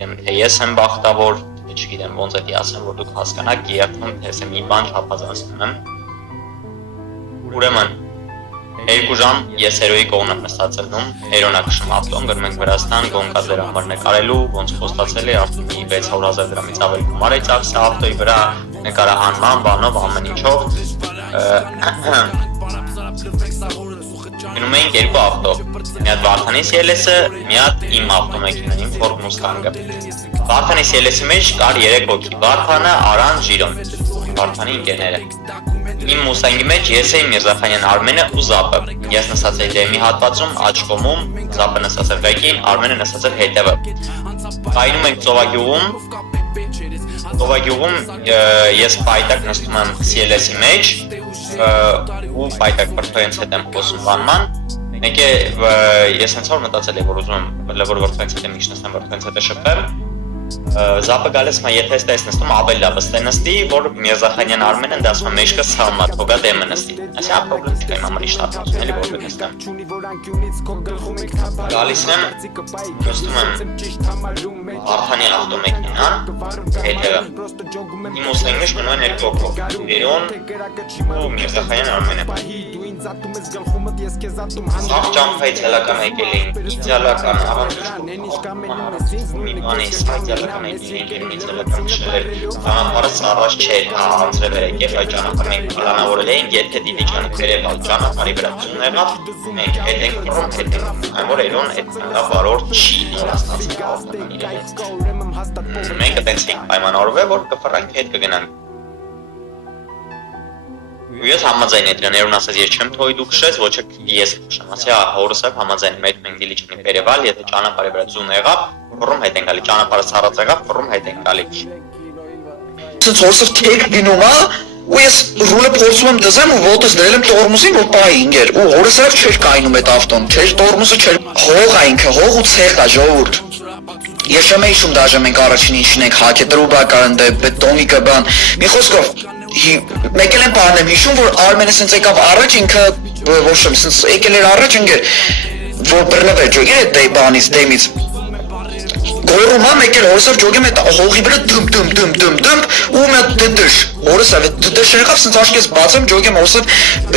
թե ես եմ բախտավոր, թե չգիտեմ ոնց էդի ասեմ, որ դուք հասկանաք, երբում թե ես մի բան չափազանցնում եմ։ Ուրեմն, 2 ժամ ես հերոյի կողմն եմ նստած ելնում, հերոնա քշում ավտոն, գնում ենք Վրաստան, գոնկա ձեր համար նկարելու, ոնց խոստացել է, արդեն 600,000 դրամից ավելի գումար է ծախսել ավտոյի վրա, նկարահանման, բանով, ամեն ինչով։ Գնում էինք 2 ավտո, մի հատ Վարդանիս ելեսը, մի հատ իմ ավտոմեքենան, իմ Ford Mustang-ը։ Վարդանիս ելեսի մեջ կար 3 հոգի, Վարդանը, Արան, Ժիրոն, Վարդանի ընկերները։ Իմ Mustang-ի մեջ ես էի Միրզախանյան Արմենը ու Զապը։ Ես նստած էի դեմի հատվածում, աջ կողմում, Զապը նստած էր ղեկին, Արմենը նստած էր հետևը։ Կայնում ենք Ծովագյուղում ես պայտակ նստում եմ CLS-ի մեջ ու պայտակ բրդոյենց հետ եմ խոսում բանման։ Մեկ է ես հենց որ մտածել եմ, որ ուզում եմ որ բրդոյենց հետ եմ միշտ նստեմ, բրդոյենց հետ շփվեմ։ Զապը գալիս մա եթե ես նստում ավելի լավ է նստի, որ Միրզախանյան Արմենը դա ասում է մեջքը սալմա, թողա դեմը նստի։ Ասա պրոբլեմ չկա, իմ համար իշտա ասում էլի որ նստեմ։ Գալիս եմ, նստում եմ Վարդանի ավտոմեքենան, հետևը։ Իմ Mustang-ի մեջ մնում են 2 հոգի, Ժիրոն ու Միրզախանյան Արմենը։ Սաղ ճամփայից հելական եկել էին, իդեալական, առանց մի բանի իդեալական եկել էին, իդեալական քշել էր, ճանապարհը ծառած չէր, անձրև էր եկել, այդ ճանապարհը մենք պլանավորել էինք, եթե Դիլիջանը վերևալ ճանապարհի վրա ձուն եղավ, մենք հետ ենք կռում, հետ ենք, այն որ Էլոն այդ վարորդ չի մենք այդպես ենք պայմանավորվել, որ կֆռանք հետ կգնանք։ Ես համաձայն եմ դրան, Էլոն ասաց, ես չեմ թողի դու քշես, ոչ ես քշեմ, ասի հորս եմ համաձայն եմ, մենք Դիլիջանի վերևալ, եթե ճանապարհի վրա ձուն եղավ, կռում հետ ենք գալի, ճանապարհը ծառած եղավ, կռում հետ ենք գալի։ Since հորսը թեք գնում է, ու ես ռուլը փորձում եմ դզեմ ու ոտս դրել եմ տորմուսին, որ պահի ինգեր, ու հորսը չէր կայնում այդ ավտոն, չէր տորմուսը չէր, հող է ինքը, հող ու ցեղ է ժողովուրդ։ Ես չեմ հիշում դաժե մենք առաջին ինչն ենք հակե տրուբա կար ընդ բետոնիկը բան։ Մի խոսքով մեկ էլ եմ բան եմ հիշում, որ Արմենը սենց եկավ առաջ ինքը ոչ եմ սենց եկել էր առաջ ինգեր, որ բռնվել ջոգեր այդ բանից դեմից։ Գորում է մեկ էլ հորսով ջոգեմ այդ հողի վրա դմ ու մի հատ դդշ հորսը դդշ եղավ սենց աշկես բացեմ ջոգեմ հորսով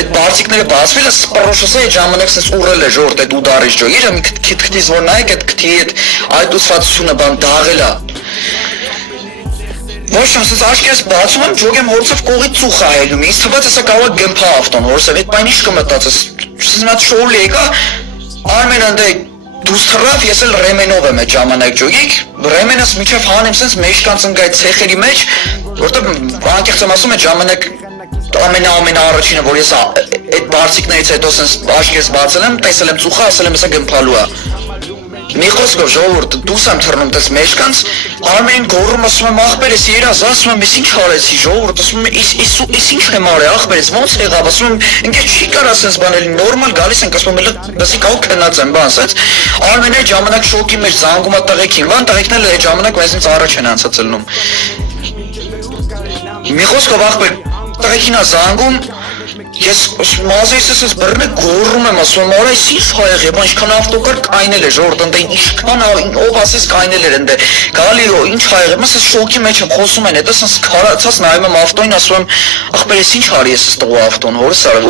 այդ բարձիկները բացվել է սպռոշոսը այդ ժամանակ սենց ուռել է ժորտ այդ ուդարից ջոգեր մի քթից որ նայեք այդ քթի այդ ուսվածությունը բան դաղել է ոչ սենց աշկես բացում եմ ջոգեմ հորսով կողից ծուխ է այլում ինձ թվաց հեսա կարող է գմփա ավտոն հորսով այդ բան ինչ կմտածես սենց մի հատ շոուլ եկա Արմենը ընդ դուս թռավ ես էլ ռեմենով եմ այդ ժամանակ ջոգիկ ռեմենս միջև հանեմ սենց մեջքան ծնգայ ցեխերի մեջ որտեղ անկեղծ եմ ասում այդ ժամանակ ամենա առաջինը որ ես այդ բարձիկներից հետո սենց աշկես բացել եմ տեսել եմ ծուխը ասել եմ հեսա գմփալու է մի խոսքով ժողովուրդ դուս եմ թռնում դες մեջքանց Արմենին գոռում ասում եմ ախպեր ես երազ ասում եմ ես ինչ արեցի ժողովուրդ ասում եմ ես ինչ եմ արել ախպեր ես ոնց եղավ ասում եմ ինքը չի կարա սենց բանել նորմալ գալիս ենք ասում եմ լսի կարող քնած եմ բան սենց Արմենը այդ ժամանակ շոկի մեջ զանգում է տղեկին բան տղեկն էլ այդ ժամանակ մեզնից առաջ են անցած ելնում մի խոսքով ախպեր տղեկին է զանգում Ես մազերս ես բռնե գոռում եմ ասում եմ արա ես ինչ հայեղ է բան ինչքան ավտո կար կայնել է ժողովուրդ ընդ ինչքան ով ասես կայնել էր ընդ գալի ինչ հայեղ է մասը շոկի մեջ եմ խոսում են հետո սենց քարացած նայում եմ ավտոին ասում եմ ախպեր ես ինչ արի ես տղու ավտոն հորս արել